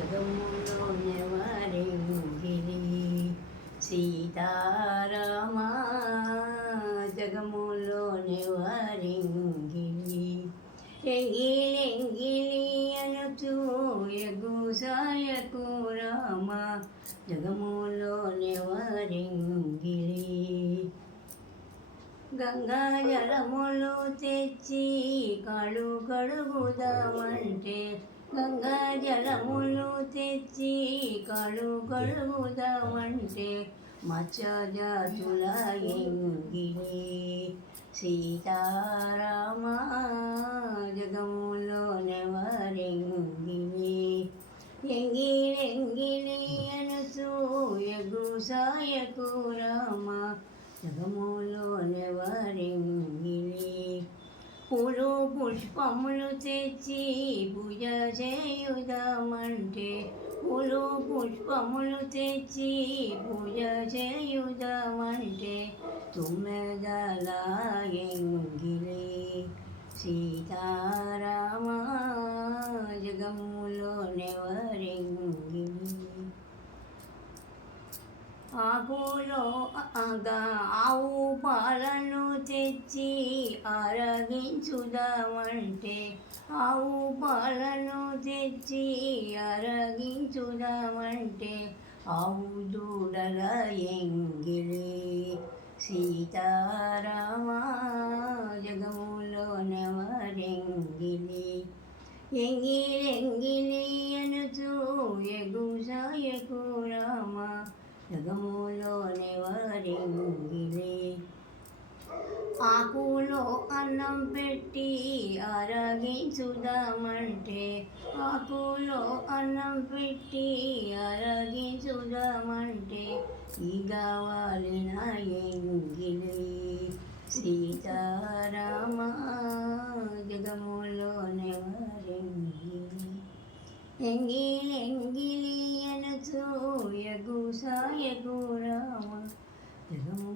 జగములోనెవరింగిలి సీతారామా జగములోనెవరింగిలి ఎంగిలి అనుచు ఎగుసాయకు రామ జగములోనెవరింగిలి గంగా జలములు తెచ్చి కడుగుదామంటే గంగా జలములు తెచ్చి కడుగుదామంటే మత్స్యజాతుల ఎంగిలి సీతారామ జగములోనెవరింగిలి ఎంగిలి అనుచు ఎగుసాయకు రామ జగములోనెవరింగిలి పూలు పుష్పములు తెచ్చి పూజ చేయుదామంటే పూలు పుష్పములు తెచ్చి పూజ చేయుదామంటే తుమ్మెదల ఎంగిలి సీతారామ జగములోనెవరింగిలి ఆవు పాలను తెచ్చి ఆరగించుదామంటే ఆవు పాలను తెచ్చి ఆరగించుదామంటే ఆవు దూడల ఎంగిలి సీతారామ జగములోనెవరింగిలి ఎంగిలి అనుచు ఎగుసాయకు రామ జగములోనెవరింగిలి ఆకులో అన్నం పెట్టి ఆరగించుదామంటే ఆకులో అన్నం పెట్టి ఆరగించుదామంటే ఈగవాలిన ఎంగిలి సీతారామ జగములోనెవరింగిలి ఎంగిలి అనుచు ఎగుసాయకు రామ జగము